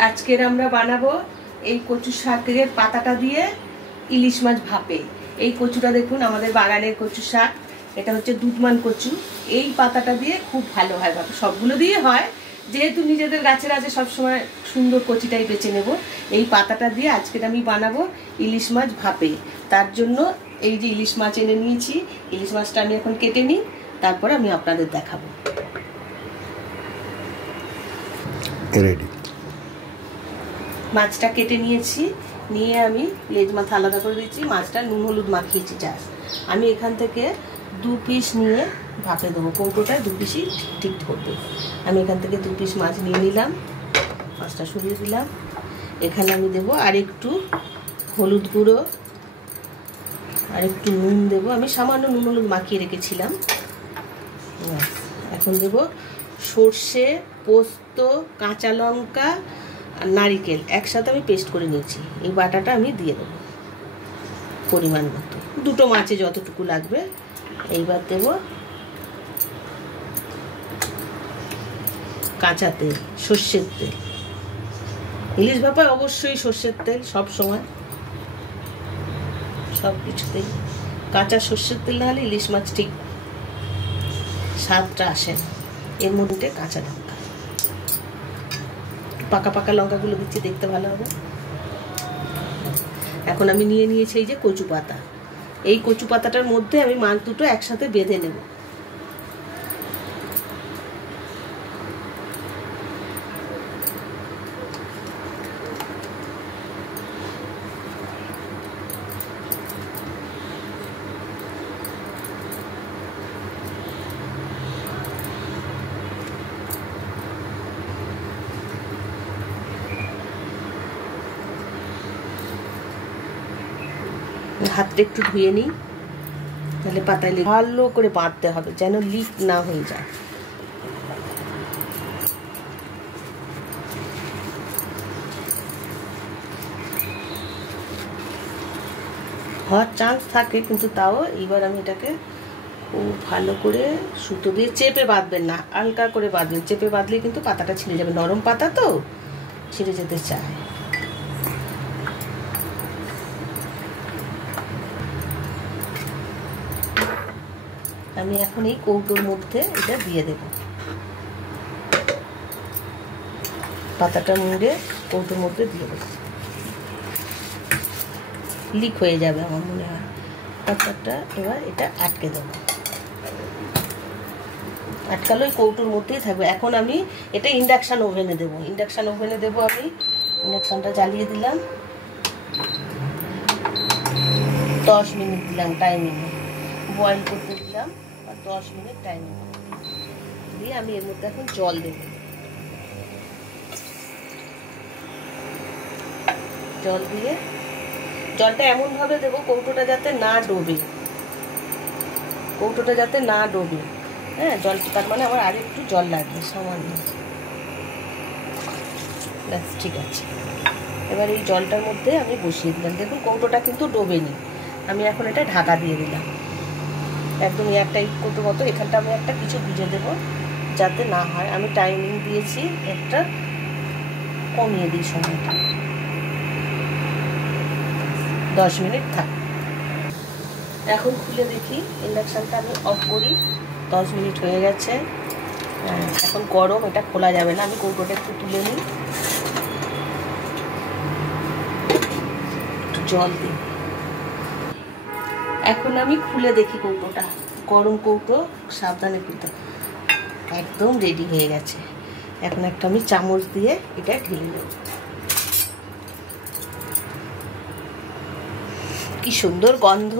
আজকের আমরা বানাবো এই কচু শাকের পাতাটা দিয়ে ইলিশ মাছ ভাপে। এই কচুটা দেখুন, আমাদের বাগানের কচু শাক, এটা হচ্ছে দুধমান কচু। এই পাতাটা দিয়ে খুব ভালো হয় ভাপে, সবগুলো দিয়ে হয়, যেহেতু নিজেদের গাছের আছে সবসময় সুন্দর কচিটাই বেছে নেব। এই পাতাটা দিয়ে আজকের আমি বানাবো ইলিশ মাছ ভাপে। তার জন্য এই যে ইলিশ মাছ এনে নিয়েছি, ইলিশ মাছটা আমি এখন কেটে নিই, তারপর আমি আপনাদের দেখাবো। রেডি। মাছটা কেটে নিয়েছি, নিয়ে আমি লেজ মাথা আলাদা করে দিয়েছি, মাছটা নুন হলুদ মাখিয়েছি জাস্ট। আমি এখান থেকে 2 পিস নিয়ে ভাপে দেবো, কৌটোটায় 2 পিসই ঠিক করবে। আমি এখান থেকে 2 পিস মাছ নিয়ে নিলাম, মাছটা সরিয়ে দিলাম। এখানে আমি দেবো আর একটু হলুদ গুঁড়ো, আর একটু নুন দেবো, আমি সামান্য নুন হলুদ মাখিয়ে রেখেছিলাম। এখন দেবো সর্ষে, পোস্ত, কাঁচা লঙ্কা আর নারিকেল একসাথে আমি পেস্ট করে নিয়েছি। এই বাটাটা আমি দিয়ে দেবো পরিমাণ মতো, 2টো মাছে যতটুকু লাগবে। এইবার দেবো কাঁচা তেল, সর্ষের তেল। ইলিশ ভাপায় অবশ্যই সর্ষের তেল, সব সময় সব কিছুতেই কাঁচা সর্ষের তেল না হলে ইলিশ মাছ ঠিক স্বাদটা আসে না। এর মধ্যে কাঁচা লঙ্কা, পাকা পাকা লঙ্কাগুলো দিচ্ছি, দেখতে ভালো হবে। এখন আমি নিয়ে নিয়েছি এই যে কচু পাতা, এই কচু পাতাটার মধ্যে আমি মাছ দুটো একসাথে বেঁধে নেব। হাতটা একটু ধুয়ে নিই, তাহলে পাতায় ভালো করে বাঁধতে হবে যেন লিক না হয়ে যায়। হওয়ার চান্স থাকে, কিন্তু তাও এইবার আমি এটাকে খুব ভালো করে সুতো দিয়ে চেপে বাঁধবেন না, হালকা করে বাঁধবেন। চেপে বাঁধলে কিন্তু পাতাটা ছিঁড়ে যাবে, নরম পাতা তো ছিঁড়ে যেতে চায়। আমি এখন এই কৌটোর মধ্যে এটা দিয়ে দেব, পাতাটা মুড়ে কৌটোর মধ্যে দিয়ে দেব। লিক হয়ে যাবে আমার মনে হয় পাতাটা। এবার এটা আটকে দেবো, আটকালো ওই কৌটোর মধ্যেই থাকবে। এখন আমি এটা ইন্ডাকশান ওভেনে দেবো, ইন্ডাকশান ওভেনে দেবো। আমি ইন্ডাকশানটা জ্বালিয়ে দিলাম, 10 মিনিট দিলাম টাইমিং, বয়েল করতে দিলাম, 10 মিনিট টাইম দিয়ে আমি এর মধ্যে এখন জল দেব। জল দিয়ে জলটা এমনভাবে দেবো কৌটোটা যাতে না ডোবে, কৌটোটা যাতে না ডোবে। হ্যাঁ, জল, তার মানে আমার আর একটু জল লাগবে সামান্য। ব্যাস, ঠিক আছে। এবার এই জলটার মধ্যে আমি বসিয়ে দিলাম। দেখুন কৌটোটা কিন্তু ডোবেনি। আমি এখন এটা ঢাকা দিয়ে দিলাম একদম একটা কৌটো মতো। এখানটা আমি একটা কিছু ভিজে দেবো যাতে না হয়। আমি টাইমিং দিয়েছি একটা, কমিয়ে দিই সময়টা, 10 মিনিট থাক। এখন খুলে দেখি, ইন্ডাকশানটা আমি অফ করি। 10 মিনিট হয়ে গেছে। এখন গরম, এটা খোলা যাবে না। আমি কৌটোটা একটু তুলে নিই, একটু জল দিই। এখন আমি খুলে দেখি কৌটোটা, গরম কৌটো, সাবধানে খুলতে। একদম রেডি হয়ে গেছে। এখন একটা আমি চামচ দিয়ে এটা ঢেলে নেব। কি সুন্দর গন্ধ,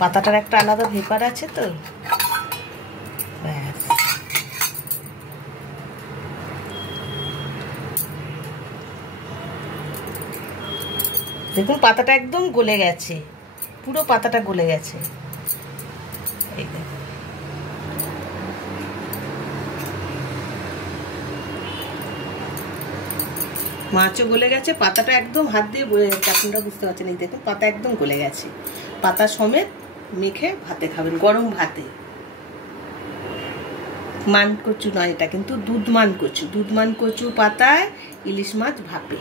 পাতাটার একটা আলাদা ভেপার আছে তো। ব্যাস, দেখুন পাতাটা একদম গলে গেছে, পুরো পাতাটা গলে গেছে। এই দেখুন, মাছও গলে গেছে, পাতাটা একদম হাত দিয়ে বয়ে যাচ্ছে। আপনারা বুঝতে পারছেন, এই দেখুন পাতা একদম গলে গেছে। পাতা সমেত মেখে ভাতে খাবেন, গরম ভাতে। মান কচু নয়, এটা কিন্তু দুধমান কচু। দুধমান কচু পাতায় ইলিশ মাছ ভাপে।